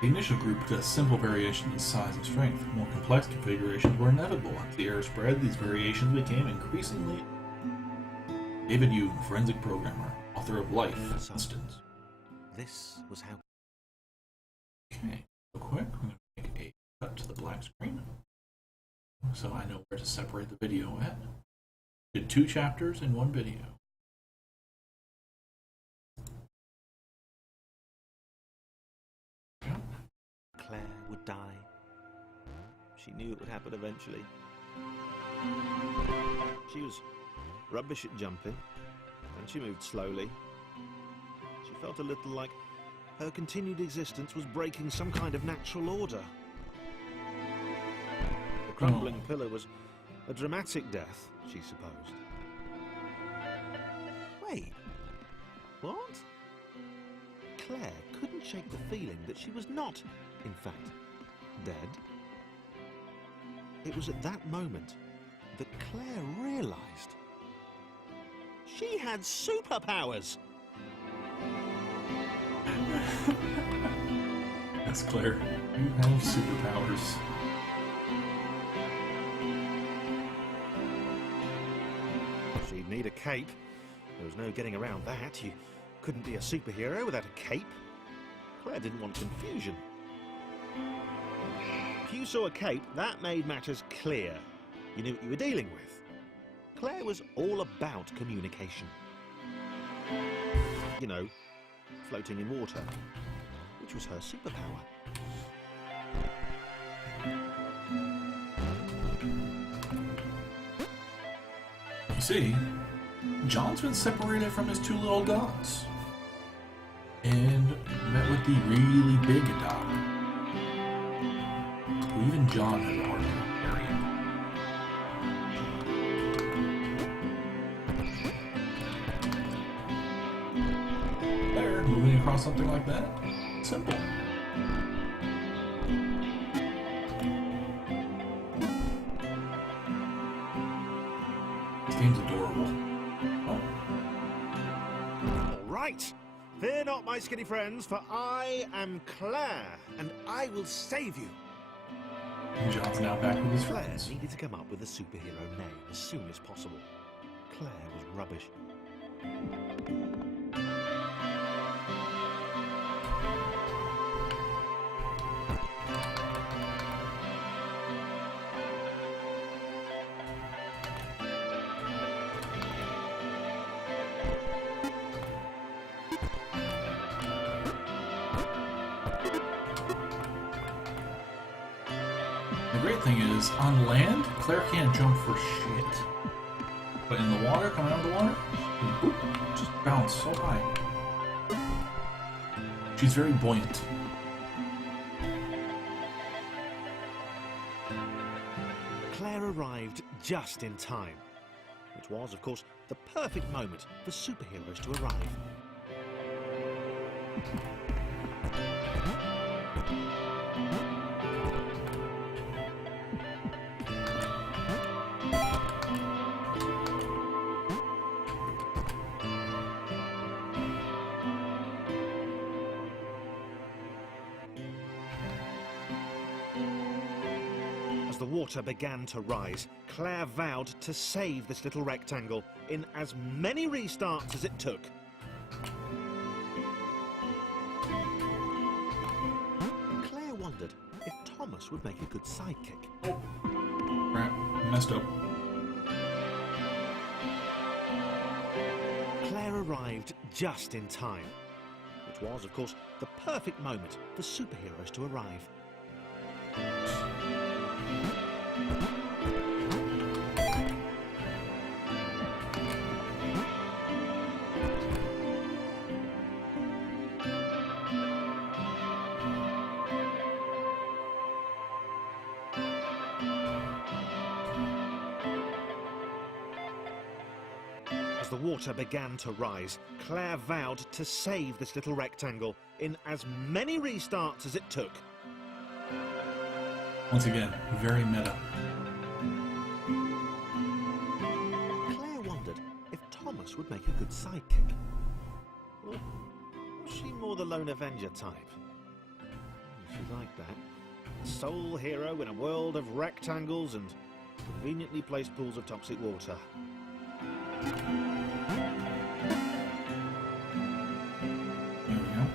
The initial group possessed simple variations in size and strength. More complex configurations were inevitable. As the era spread, these variations became increasingly... David Hume, forensic programmer, author of Life, for instance. This was how... Okay, real quick, I'm going to make a cut to the black screen, so I know where to separate the video at. Did 2 chapters in 1 video. Claire would die. She knew it would happen eventually. She was rubbish at jumping, and she moved slowly. She felt a little like her continued existence was breaking some kind of natural order. The crumbling pillar was a dramatic death, she supposed. Wait, what? Claire couldn't shake the feeling that she was not, in fact, dead. It was at that moment that Claire realised she had superpowers. Yes, Claire, you have superpowers. She'd need a cape. There was no getting around that. You couldn't be a superhero without a cape. Claire didn't want confusion. If you saw a cape, that made matters clear. You knew what you were dealing with. Claire was all about communication. You know, floating in water, which was her superpower. You see, John's been separated from his 2 little gods and met with the really big dog, who even John had a hard time carrying. There, moving across something like that, simple. This game's adorable. Oh. All right. Fear not, my skinny friends, for I am Claire, and I will save you. And John's now back with his Claire friends. needed to come up with a superhero name as soon as possible. Claire was rubbish. The great thing is, on land, Claire can't jump for shit. But in the water, coming out of the water, boop, just bounce so high. She's very buoyant. Claire arrived just in time, which was, of course, the perfect moment for superheroes to arrive. As the water began to rise, Claire vowed to save this little rectangle in as many restarts as it took. Claire wondered if Thomas would make a good sidekick. Oh, crap, messed up. Claire arrived just in time, which was, of course, the perfect moment for superheroes to arrive. As the water began to rise, Claire vowed to save this little rectangle in as many restarts as it took. Once again, very meta. Claire wondered if Thomas would make a good sidekick. Or was she more the lone Avenger type? like that. A sole hero in a world of rectangles and conveniently placed pools of toxic water. There we go.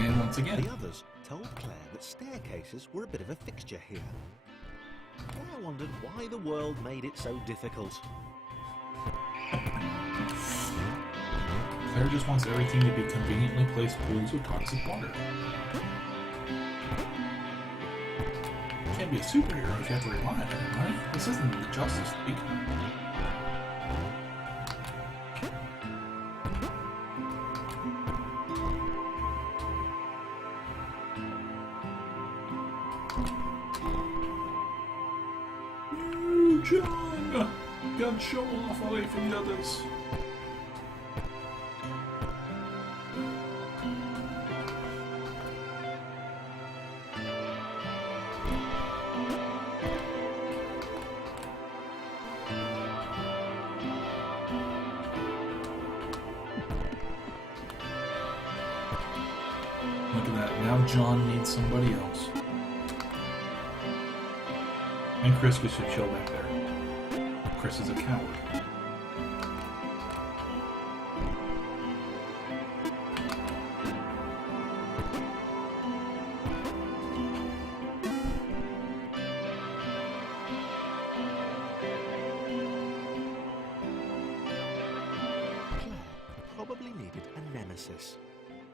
And once again, The others told Claire that staircases were a bit of a fixture here. Claire wondered why the world made it so difficult. Claire just wants everything to be conveniently placed pools of toxic water. You can't be a superhero if you have to rely on it, right? This isn't the Justice League. John! Gotta show off away from the others. Look at that. Now John needs somebody else. And Chris should chill back there. Chris is a coward. Claire probably needed a nemesis,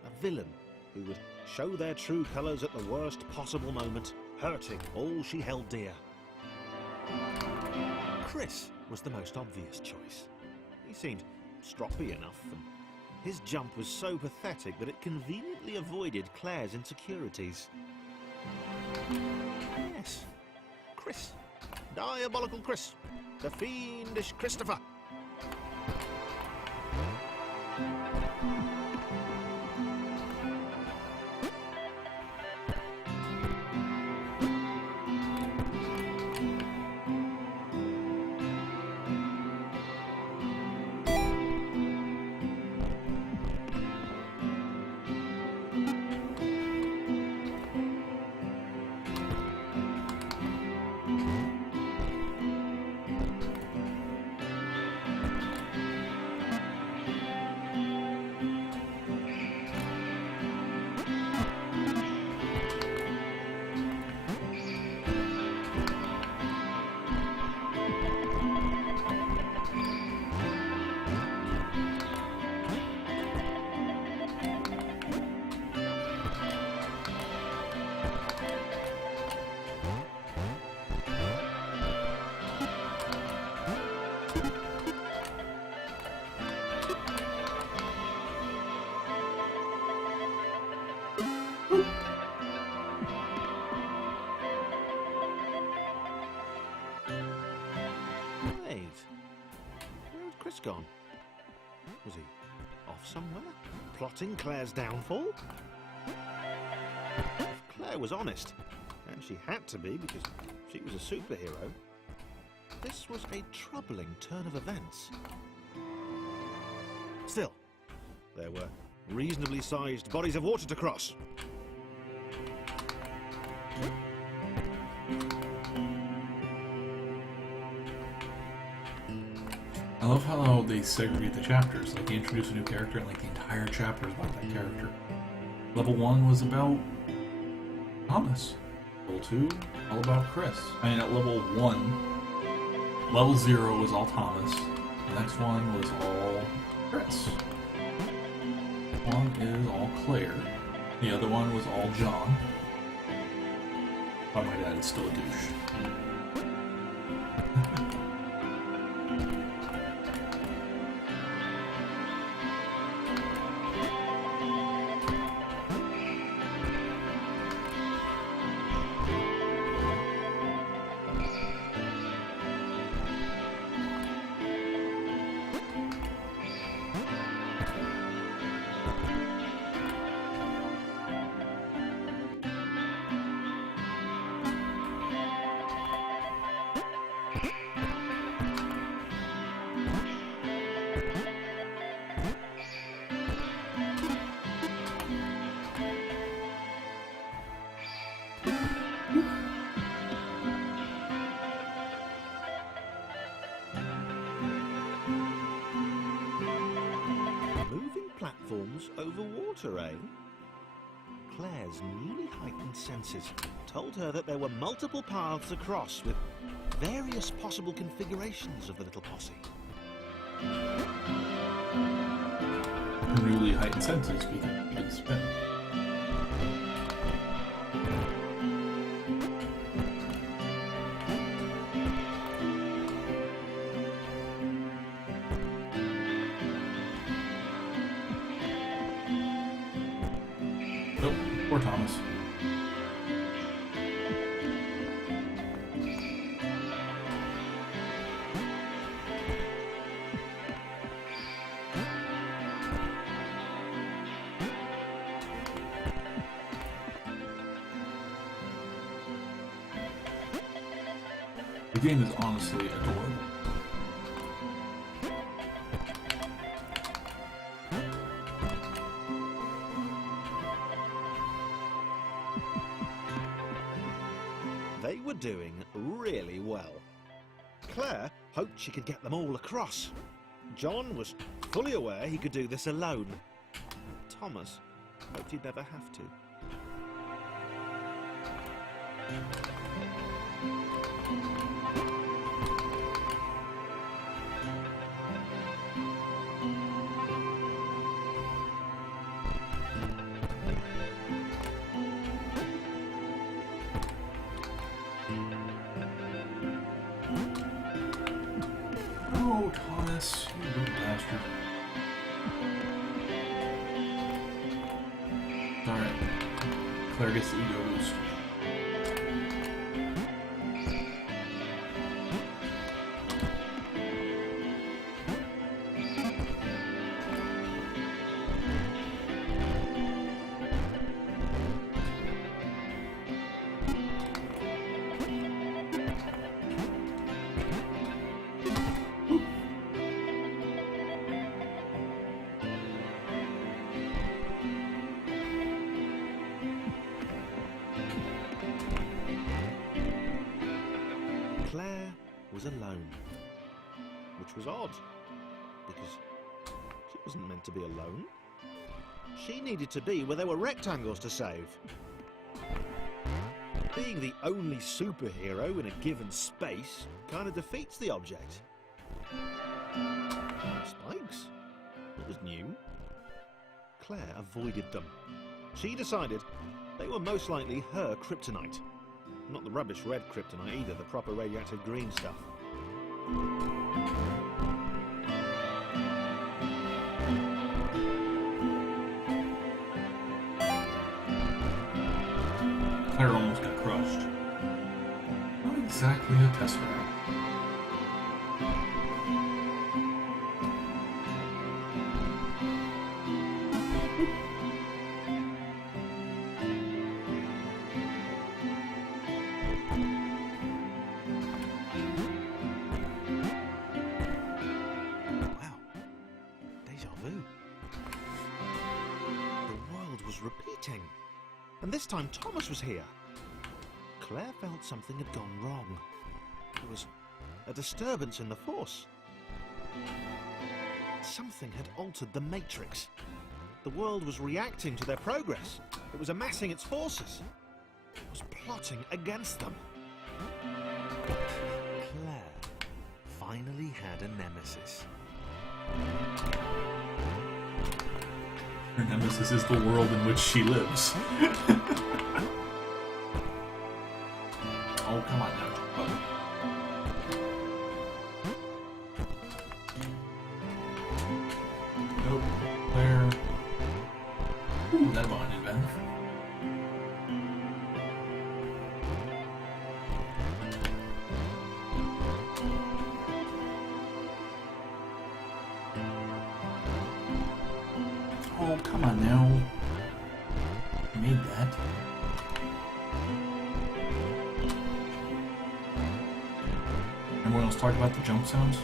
a villain who would show their true colours at the worst possible moment, hurting all she held dear. Chris was the most obvious choice. He seemed stroppy enough, and his jump was so pathetic that it conveniently avoided Claire's insecurities. Yes, Chris. Diabolical Chris. The fiendish Christopher. Wait, where had Chris gone? Was he off somewhere, plotting Claire's downfall? If Claire was honest, and she had to be because she was a superhero, this was a troubling turn of events. Still, there were reasonably sized bodies of water to cross. I love how they segregate the chapters. Like, they introduce a new character, and like the entire chapter is about that character. Level 1 was about Thomas. Level 2, all about Chris. I mean, at level 1, level 0 was all Thomas. The next one was all Chris. One is all Claire. The other one was all John. Oh, my dad is still a douche. over water, eh? Claire's newly heightened senses told her that there were multiple paths across with various possible configurations of the little posse. Newly heightened senses begin to spin. Nope, poor Thomas. The game is honestly adorable. They were doing really well. Claire hoped she could get them all across. John was fully aware he could do this alone. Thomas hoped he'd never have to. Oh, Thomas, you little bastard. Alright. Claire gets the ego boost. Claire was alone, which was odd, because she wasn't meant to be alone. She needed to be where there were rectangles to save. Being the only superhero in a given space kind of defeats the object. Spikes? It was new. Claire avoided them. She decided they were most likely her kryptonite. Not the rubbish red kryptonite either, the proper radioactive green stuff. Claire almost got crushed. Not exactly a tesseract. Wow. Deja vu. The world was repeating. And this time Thomas was here. Claire felt something had gone wrong. There was a disturbance in the force. Something had altered the matrix. The world was reacting to their progress. It was amassing its forces. It was plotting against them. Claire finally had a nemesis. Her nemesis is the world in which she lives. Oh, come on now. Oh. Nope. Claire. Ooh, that bonded Ben. Oh, come on now. You made that. Everyone else talk about the jump sounds?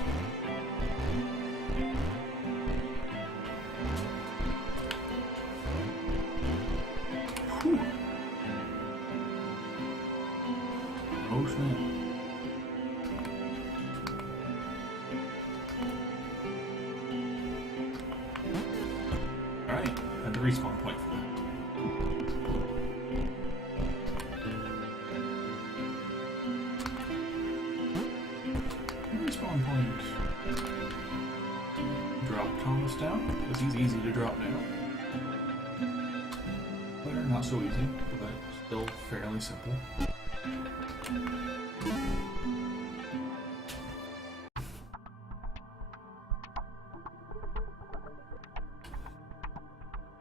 Whew. Oh, snap. Alright, had to respawn point for that. Respawn point. Drop Thomas down, because he's easy to drop down. Claire, not so easy, but still fairly simple.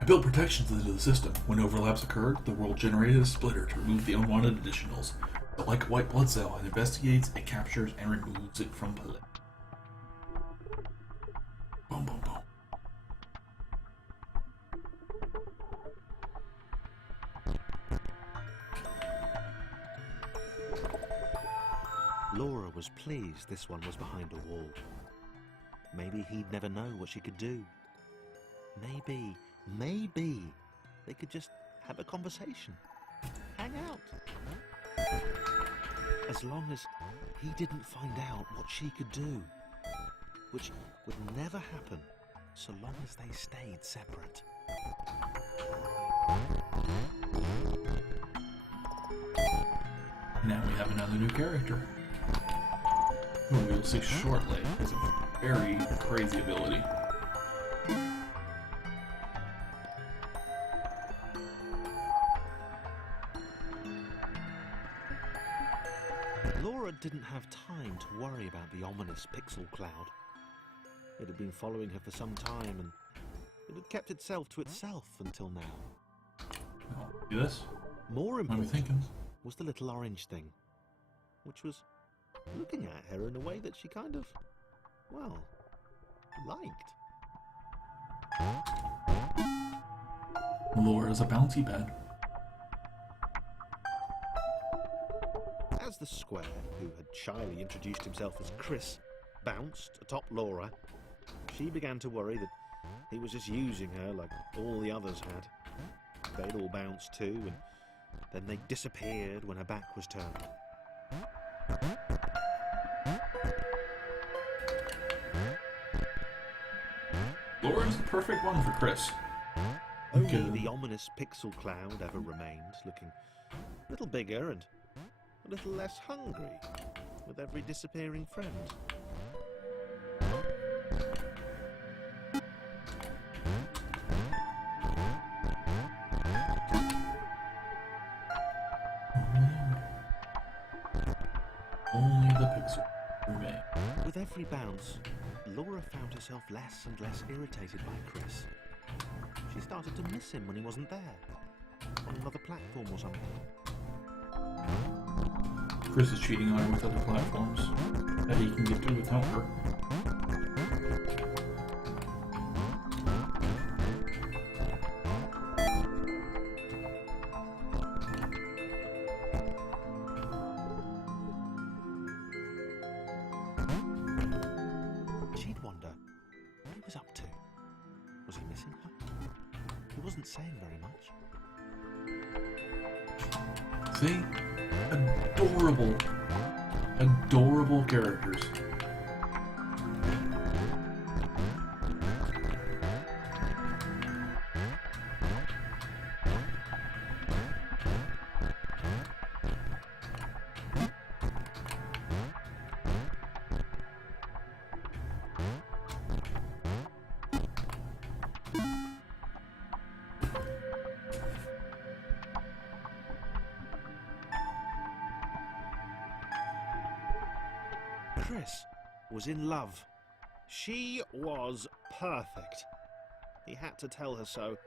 I built protections into the system. When overlaps occurred, the world generated a splitter to remove the unwanted additionals. But like a white blood cell, it investigates, it captures, and removes it from play. Boom, boom, boom. Laura was pleased this one was behind a wall. Maybe he'd never know what she could do. Maybe they could just have a conversation. Hang out. As long as he didn't find out what she could do. Which would never happen so long as they stayed separate. Now we have another new character, who we'll see shortly. Has a very crazy ability. Laura didn't have time to worry about the ominous pixel cloud. It had been following her for some time, and it had kept itself to itself until now. Do this? More What are we important thinking? was the little orange thing, which was looking at her in a way that she kind of, well, liked. Laura's a bouncy bed. As the square, who had shyly introduced himself as Chris, bounced atop Laura, she began to worry that he was just using her like all the others had. They'd all bounced too, and then they disappeared when her back was turned. Laura's the perfect one for Chris. Only Okay. the ominous pixel cloud ever remained, looking a little bigger and a little less hungry with every disappearing friend. Only the pixel remain. With every bounce, Laura found herself less and less irritated by Chris. She started to miss him when he wasn't there, on another platform or something. Chris is cheating on her with other platforms that he can get to without her. She'd wonder what he was up to. Was he missing her? He wasn't saying very much. See? Adorable. Adorable characters. Chris was in love. She was perfect. He had to tell her so.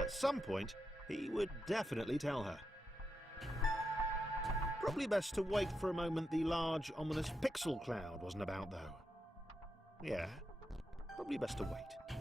At some point, he would definitely tell her. Probably best to wait for a moment the large, ominous pixel cloud wasn't about, though. Yeah, probably best to wait.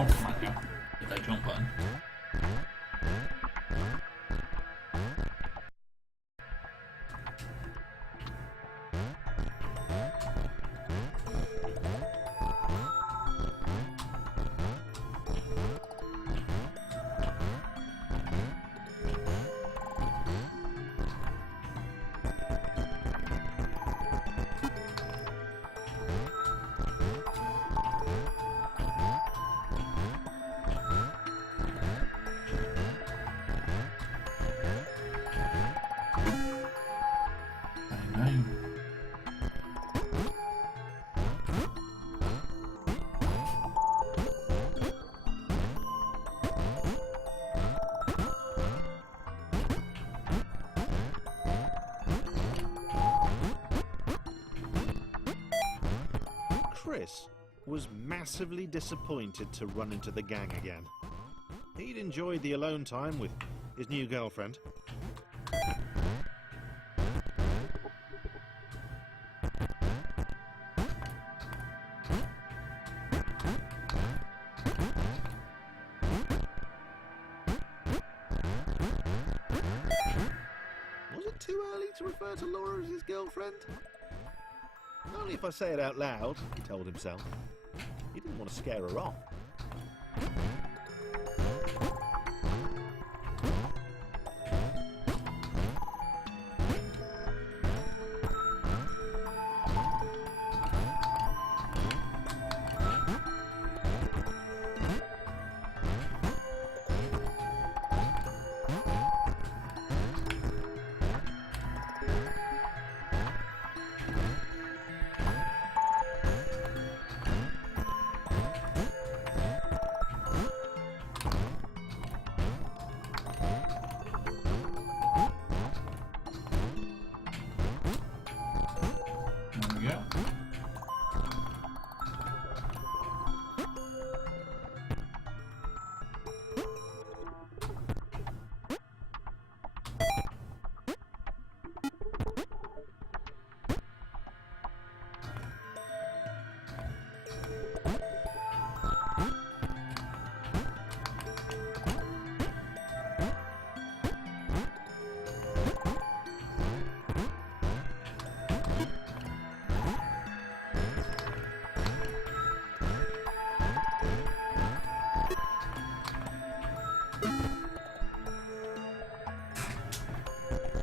Oh, come on now. Hit that jump button. Chris was massively disappointed to run into the gang again. He'd enjoyed the alone time with his new girlfriend. Was it too early to refer to Laura as his girlfriend? Only if I say it out loud, he told himself. He didn't want to scare her off.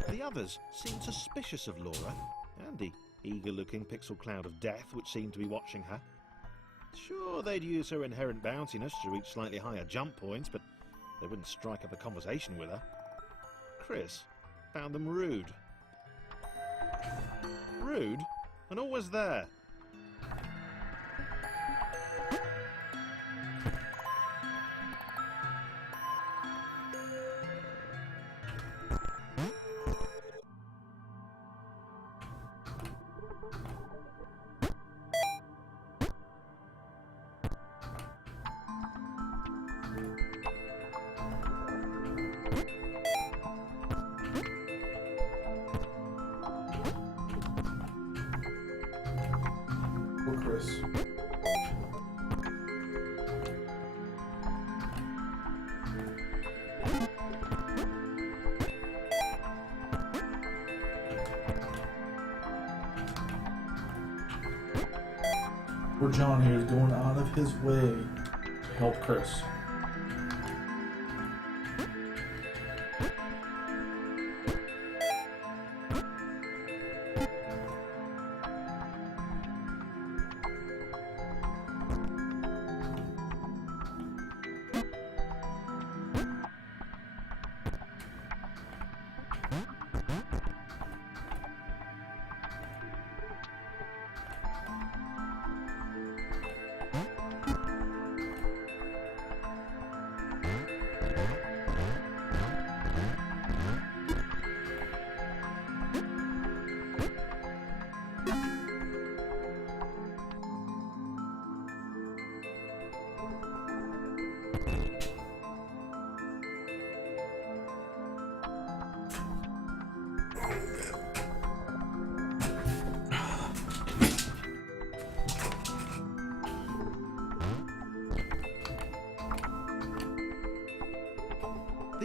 The others seemed suspicious of Laura, and the eager-looking pixel cloud of death which seemed to be watching her. Sure, they'd use her inherent bounciness to reach slightly higher jump points, but they wouldn't strike up a conversation with her. Chris found them rude. Rude, and always there. Poor Chris. Poor John here is going out of his way to help Chris.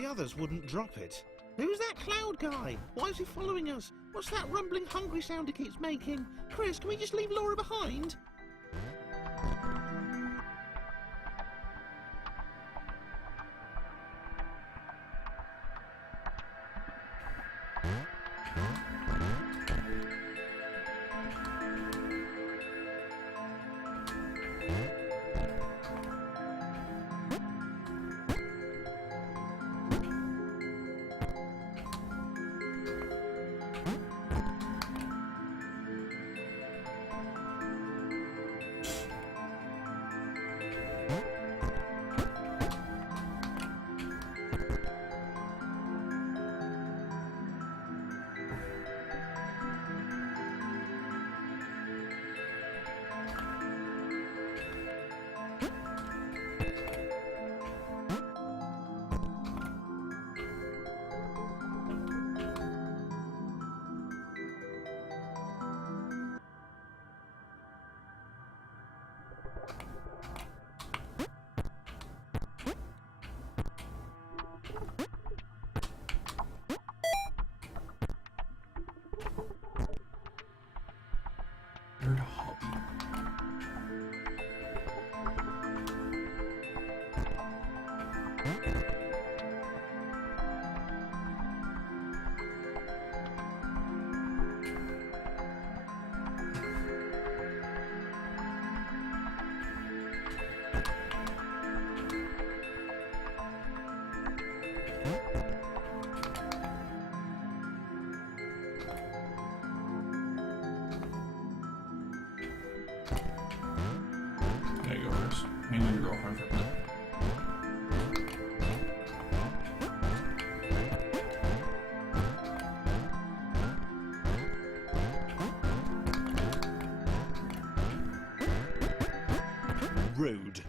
the others wouldn't drop it. Who's that cloud guy? Why is he following us? What's that rumbling hungry sound he keeps making? Chris, can we just leave Laura behind? Third hobby. There you go, Chris. Hang with your girlfriend for a minute. Rude.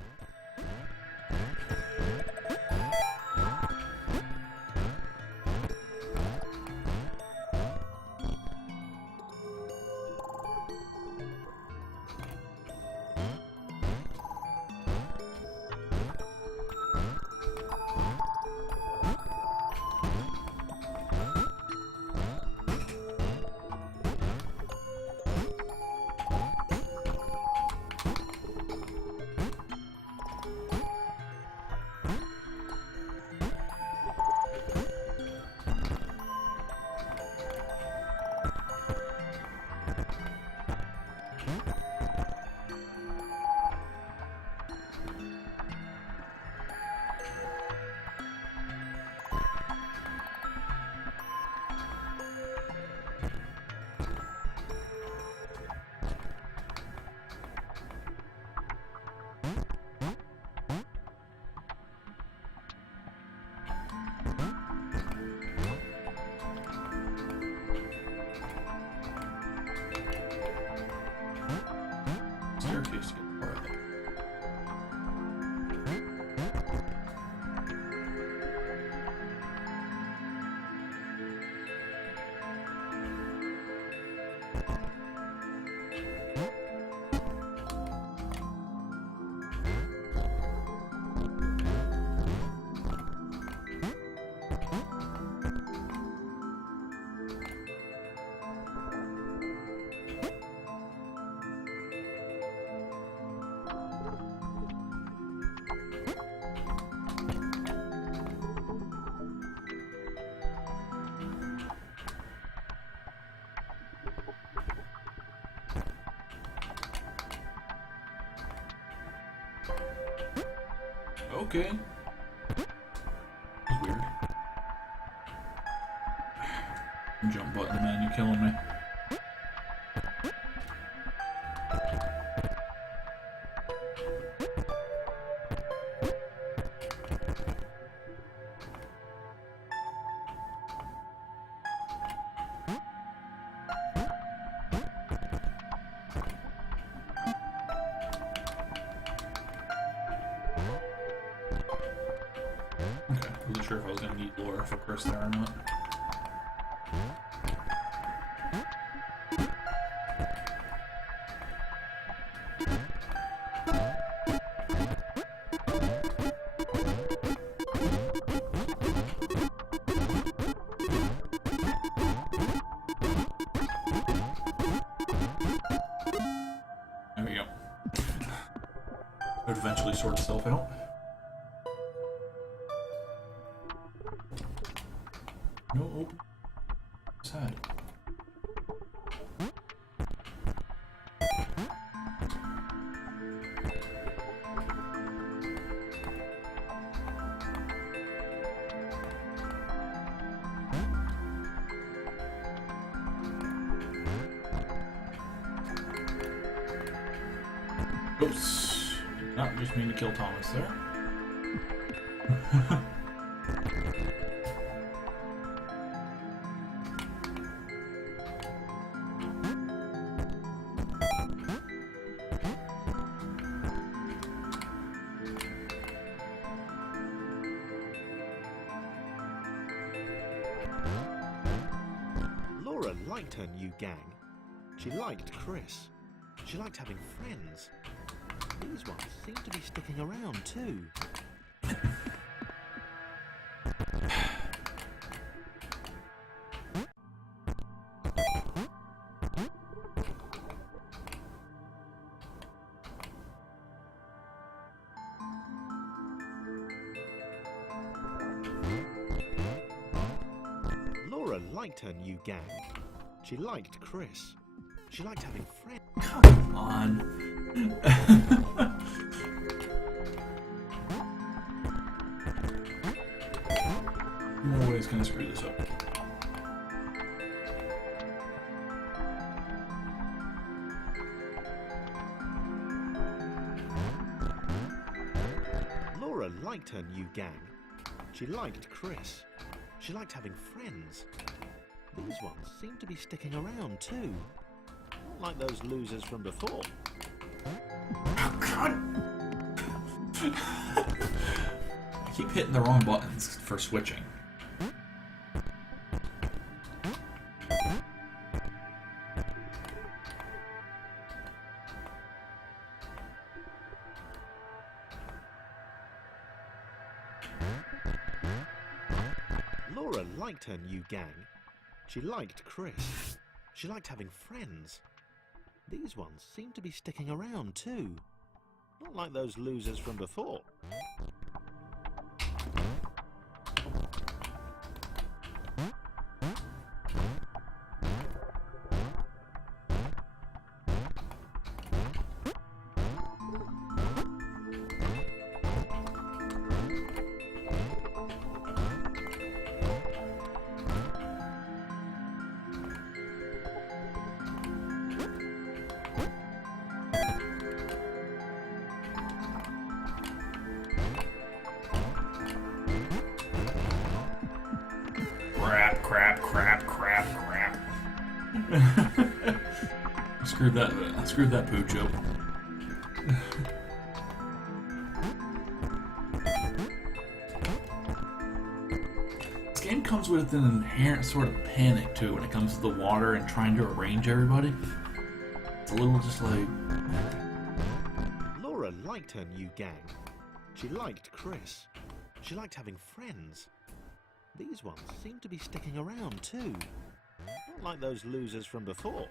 Staircase to get part of it. Okay. That's weird. Jump button, man, you're killing me. Okay, wasn't sure if I was gonna need Laura for Chris there or not. It would eventually sort itself out. No, open. Sad. Oops. Did not just mean to kill Thomas there. Laura liked her new gang. She liked Chris. She liked having friends. These ones seem to be sticking around too. Laura liked her new gang. She liked Chris. She liked having friends. Come on. I'm always gonna screw this up. Laura liked her new gang. She liked Chris. She liked having friends. These ones seem to be sticking around too. Not like those losers from before. Oh, God. I keep hitting the wrong buttons for switching. Laura liked her new gang. She liked Chris. She liked having friends. These ones seem to be sticking around too. Not like those losers from before. Crap. I screwed that pooch up. This game comes with an inherent sort of panic too when it comes to the water and trying to arrange everybody. It's a little just like... Laura liked her new gang. She liked Chris. She liked having friends. These ones seem to be sticking around too. Not like those losers from before.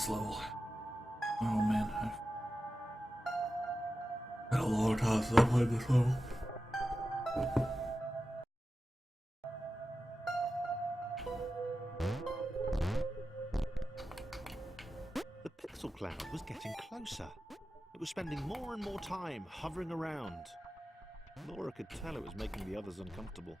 this level. Oh man, I've had a long time since I played this level. The pixel cloud was getting closer. It was spending more and more time hovering around. Laura could tell it was making the others uncomfortable.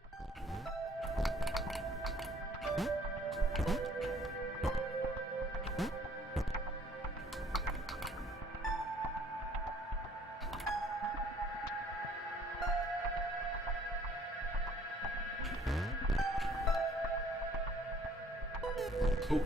Oh.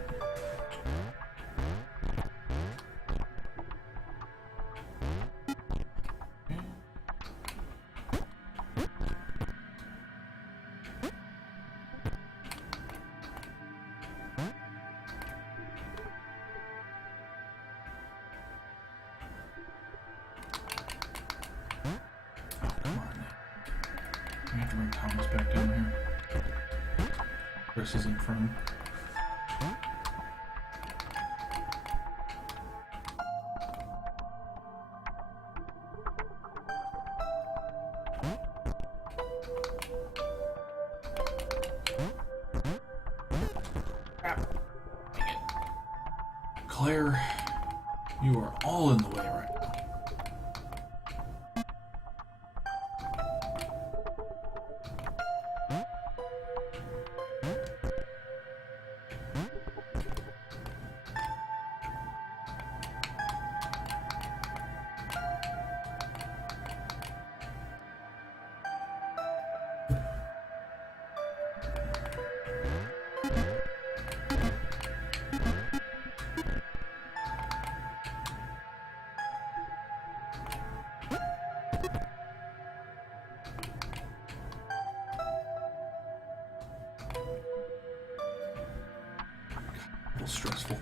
I have to bring Thomas back down here. Chris is in front of him. Claire, you are all in the way right now. A little stressful.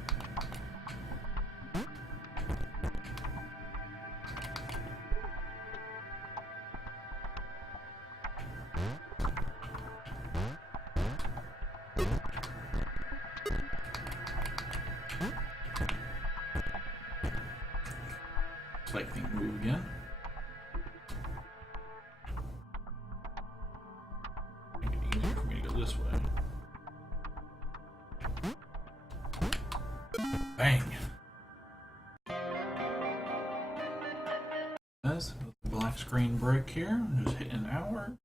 Lightning move again. Make it easier for me to go this way. Bang! As the black screen break here, just hitting an hour.